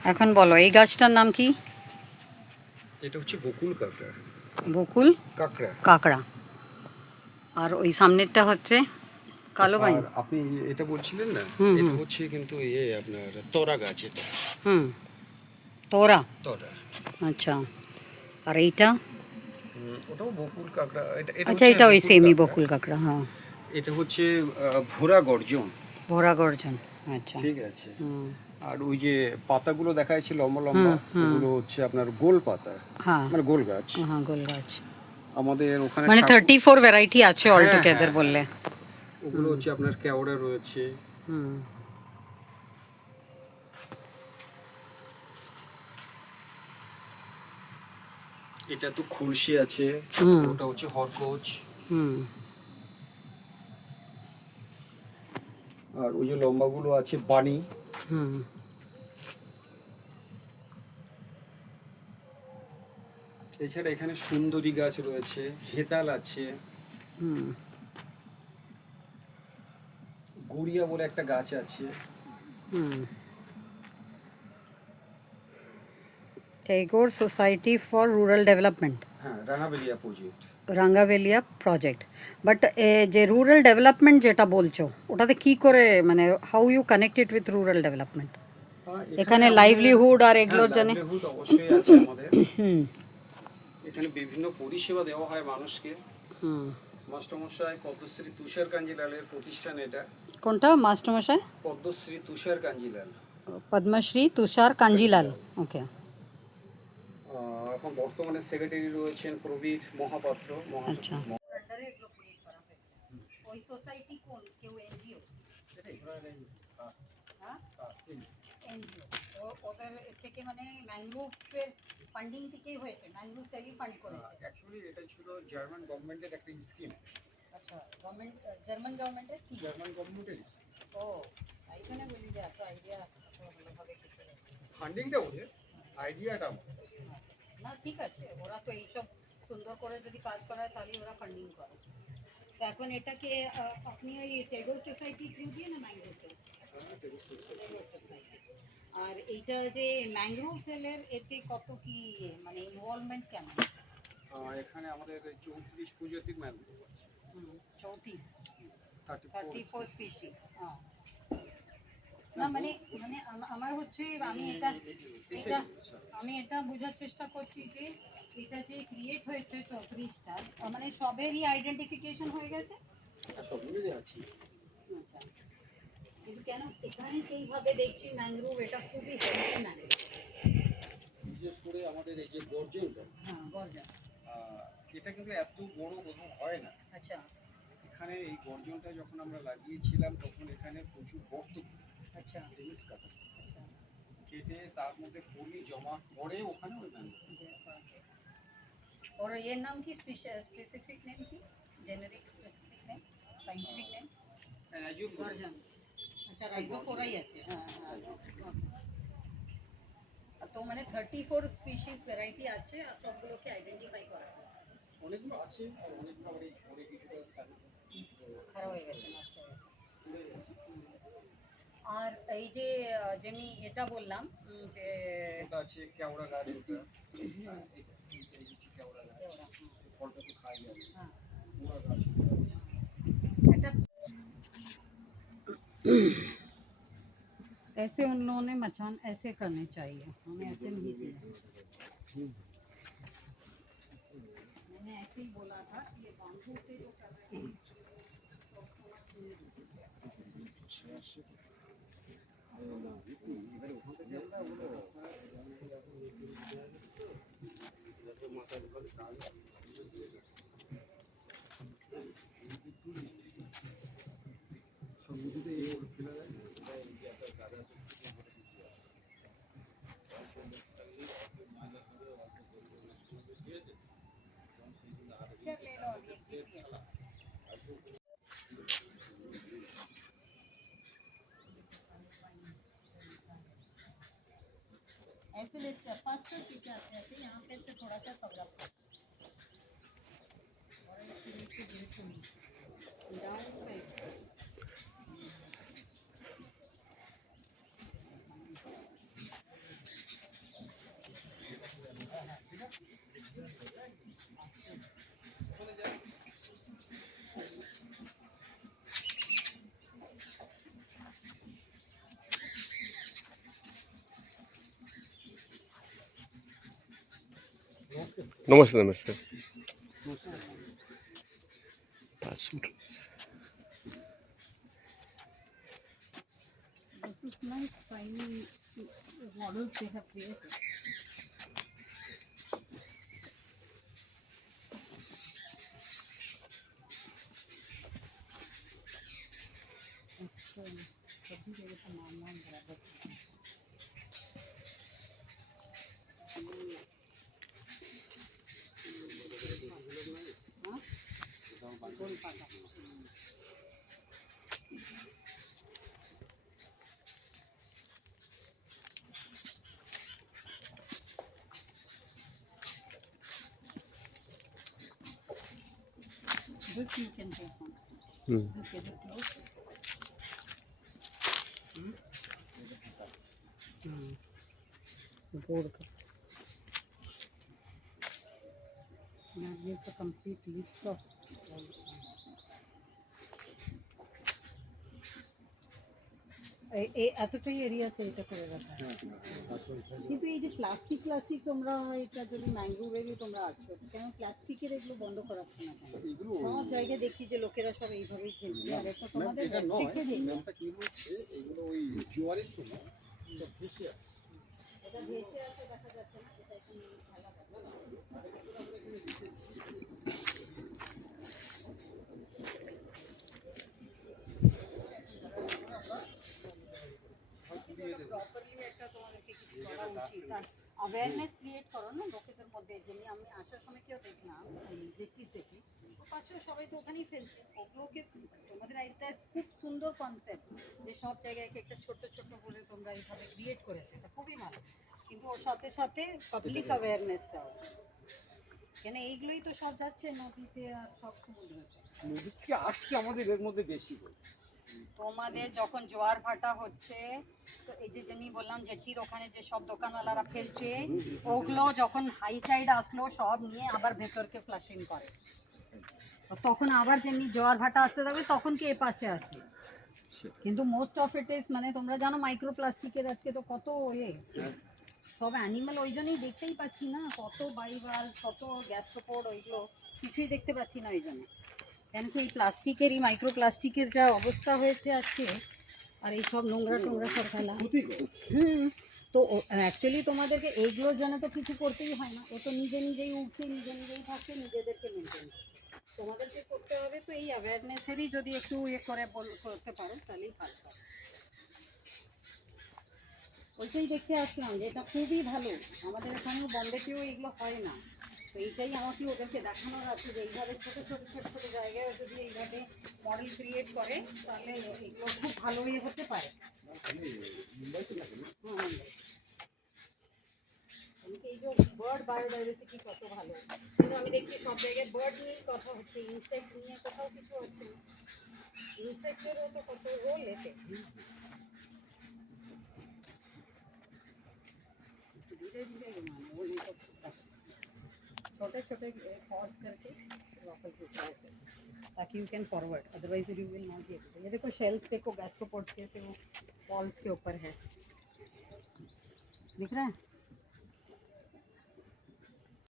এখন বলো এই গাছটার নাম কি? এটা হচ্ছে বকুল কাঁকড়া। বকুল কাঁকড়া। কাঁকড়া। আর ওই সামনেরটা হচ্ছে কালো বাইন। আর আপনি এটা বলছিলেন না, হুম, এটা হুম। হচ্ছে কিন্তু আপনার তোরা গাছ। এটা হুম, তোরা। তোরা। আচ্ছা। আর এইটা? ওটাও বকুল কাঁকড়া। এটা আচ্ছা, হচ্ছে এটা ওই বকুল সেমি কাঁকড়া। বকুল কাঁকড়া, হ্যাঁ। এটা হচ্ছে ভোরা গর্জন। ভোরা গর্জন। আচ্ছা। ঠিক আছে। হুম আর ওই যে পাতাগুলো দেখা যাচ্ছে লম্বা লম্বা, হুম হুম। ওগুলো হচ্ছে আপনার গোল পাতা, হ্যাঁ মানে গোল গাছ। হ্যাঁ, গোল গাছ। আমাদের ওখানে মানে 34 ভ্যারাইটি আছে অল হ্যাঁ টুগেদার হ্যাঁ বললে। হ্যাঁ, ওগুলো হচ্ছে আপনার কেওড়া রয়েছে। হুম। এটা তো খুলশি আছে। হুম ওটা হচ্ছে হরকোচ। হুম। আর ওই যে লম্বাগুলো আছে বানি। হুম। এছাড়া এখানে সুন্দরী গাছ রয়েছে, হেতাল আছে, হুম। গুড়িয়া বলে একটা গাছ আছে। হুম। Tagore society for rural development, হ্যাঁ, Rangabelia project. Rangabelia project. But যে রুরাল ডেভেলপমেন্ট যেটা বলছো, ওটাতে কি করে, মানে how you connected with rural development? এখানে লাইভলিহুড আর এগুলোর জন্য। লাইভলিহুড অবশ্যই আছে আমাদের। হুম এখানে বিভিন্ন পরিষেবা দেওয়া হয় মানুষকে। হুম। মাস্টারমশাই পদ্মশ্রী তুষার কাঞ্জিলালের প্রতিষ্ঠান এটা। কোনটা মাস্টারমশাই? পদ্মশ্রী তুষার কাঞ্জিলাল। পদ্মশ্রী তুষার কাঞ্জিলাল। ওকে। এখন বর্তমানে সেক্রেটারি রয়েছেন প্রবীর মহাপাত্র। আচ্ছা। ওই সোসাইটি কোন কেউ এনজিও? এনজিও। ওদের থেকে মানে ম্যানগ্রোভের ফান্ডিং থেকেই হয়েছে, ম্যানগ্রোভ থেকেই ফান্ড করেছে। অ্যাকচুয়ালি এটা ছিল জার্মান গভর্নমেন্টের একটা স্কিম। আচ্ছা, গভর্নমেন্ট, জার্মান গভর্নমেন্টের কি? জার্মান গভর্নমেন্টের স্কিম। ও, তাই জন্য বলি যে এত আইডিয়া ভালোভাবে কিছু নেই। ফান্ডিংটা ওদের, আইডিয়াটা আমাদের। না ঠিক আছে, ওরা তো এইসব সুন্দর করে যদি কাজ করায় তাহলে ওরা ফান্ডিং করে। তো এখন এটাকে আপনি ওই টেগোর সোসাইটি থ্রু দিয়ে না ম্যানগ্রোভ? আর এইটা যে ম্যানগ্রোভ সেলের এতে কত কি মানে ইনভলভমেন্ট কেমন? এখানে আমাদের 34 প্রজাতির ম্যানগ্রোভ আছে। 34, 34 স্পিসিস। হ্যাঁ। না মানে মানে আমার হচ্ছে, আমি এটা এটা আমি এটা বোঝার চেষ্টা করছি যে এটা যে ক্রিয়েট হয়েছে 34টা, মানে সবেরই আইডেন্টিফিকেশন হয়ে গেছে। সবগুলোই আছে। আচ্ছা, কিন্তু কেন এখানে এইভাবে দেখছি ম্যানগ্রোভ, এটা খুবই হেলদি ম্যানগ্রোভ। বিশেষ করে আমাদের এই যে গর্জনটা, হ্যাঁ গর্জন, এটা কিন্তু এত বড় কোথাও হয় না। আচ্ছা এখানে এই গর্জনটা যখন আমরা লাগিয়েছিলাম তখন এখানে প্রচুর গর্ত। আচ্ছা জিনিস কাটা কেটে তার মধ্যে পলি জমা করে ওখানে ওই और ये नाम की स्पेसिफिक नेम की, generic specific name, scientific name version. अच्छा, राइजोफोरा ही আছে। হ্যাঁ হ্যাঁ। তো মানে 34 স্পিসিস ভ্যারাইটি আছে আর সবগুলোকে আইডেন্টিফাই করা আছে। অনেকগুলো আছে আর অনেকগুলো আবার এই পরে কিছুটা খারাপ হয়ে গেছে, নষ্ট হয়ে গেছে। আর এই যে যেমনি এটা বললাম যে ওটা আছে কেওড়া গাছ। ওটা কেওড়া গাছ, ফলটা তো খাই যাবে। হ্যাঁ পুরা গাছ এটা ऐसे उन लोगों ने मचान ऐसे करने चाहिए, हमें ऐसे नहीं किया। मैंने ऐसे ही बोला था कि ये बाम्बू से जो कर रहे हैं तो समझ नहीं ले लो अभी एक GPS। ऐसे लेते हैं फर्स्ट सीखे आते हैं, यहाँ पे से थोड़ा सा कवर अप करते और इसके नीचे बिल्कुल डाउन पे। नमस्ते नमस्ते 5 minute This is nice tiny models they have created. इसको कभी जगह का नाम बराबर गोल पाता This you can take on. Just get it close. Now give the complete list of এতটাই এরিয়াতে এটা করে রাখা কিন্তু এই যে প্লাস্টিক তোমরা এটা যদি ম্যাঙ্গ্রোভেরই তোমরা আছো কেন প্লাস্টিকের এগুলো বন্ধ করাচ্ছে না কেন সব জায়গায় দেখি যে লোকেরা সব এইভাবেই খেলছে আর এটা তোমাদের restricted area। এগুলো ওই জোয়ারের সময় সব ভেসে আসে। এটা ভেসে আসে দেখা যাচ্ছে না এটা এখন খেলা প্রপারলি একটা তোমাদেরকে কিছু করা উচিত আর অ্যাওয়ারনেস ক্রিয়েট করো না লোকেদের মধ্যে যেমনি আমি আসার সময় কেউ দেখলাম দেখি ও পাশেও সবাই তো ওখানেই ফেলছে ওগুলোকে তোমাদের একটা খুব সুন্দর কনসেপ্ট যে সব জায়গায় একটা ছোট ছোট করে তোমরা এইভাবে ক্রিয়েট করেছো এটা খুবই ভালো কিন্তু ওর সাথে সাথে পাবলিক অ্যাওয়ারনেসটাও কেন এইগুলোই তো সব যাচ্ছে নদীতে আর সব সমুদ্রতে নদী থেকে আসছে আমাদের এর মধ্যে বেশি করে। তোমাদের যখন জোয়ার ভাটা হচ্ছে তো এই যে যেমনি বললাম জেটির ওখানে যে সব দোকানওয়ালারা ফেলছে ওগুলো যখন হাই টাইড আসলো সব নিয়ে আবার ভেতরকে ফ্লাশিং করে তো তখন আবার যেমনি জোয়ার ভাটা আসতে থাকবে তখন কি এ পাশে আসবে কিন্তু মোস্ট অফ ইট ইজ মানে তোমরা জানো মাইক্রোপ্লাস্টিকের আজকে তো কত সব অ্যানিমাল ওই জন্যই দেখতেই পাচ্ছি না কত বাইবাল কত গ্যাস্ট্রোপোড ওইগুলো কিছুই দেখতে পাচ্ছি না ওই জন্য কেন কি এই প্লাস্টিকের এই মাইক্রোপ্লাস্টিকের যা অবস্থা হয়েছে আজকে আর এই সব নোংরা টোংরা সব ফেলা তো অ্যাকচুয়ালি তোমাদেরকে এইগুলোর জন্য তো কিছু করতেই হয় না ও তো নিজেই উঠছে নিজেই থাকছে নিজেদেরকে মেনটেন তোমাদেরকে করতে হবে তো এই অ্যাওয়ারনেসেরই যদি একটু করে করতে পারো তাহলেই ভালো হবে ওইটাই দেখতে আসলাম যে এটা খুবই ভালো আমাদের এখানেও বম্বেতেও এগুলো হয় না তো এইটাই আমাকে ওদেরকে দেখানোর আছে যে এইভাবে ছোটো জায়গায় যদি এইভাবে মডেল ক্রিয়েট করে তাহলে এগুলো খুব ভালো হতে পারে এই যে বার্ড বায়োডাইভার্সিটি কত ভালো কিন্তু আমি দেখছি সব জায়গায় বার্ড নিয়েই কথা হচ্ছে ইনসেক্ট নিয়ে কোথাও কিছু হচ্ছে না ইনসেক্টেরও তো কত রোল এতে धीरे धीरे घुमाना वो नहीं तो छोटे पॉज करके वापस दूसरा ताकि you can forward otherwise you will not be able ये देखो शेल्स देखो गैस्ट्रोपोड्स के वो वॉल्स के ऊपर है दिख रहा है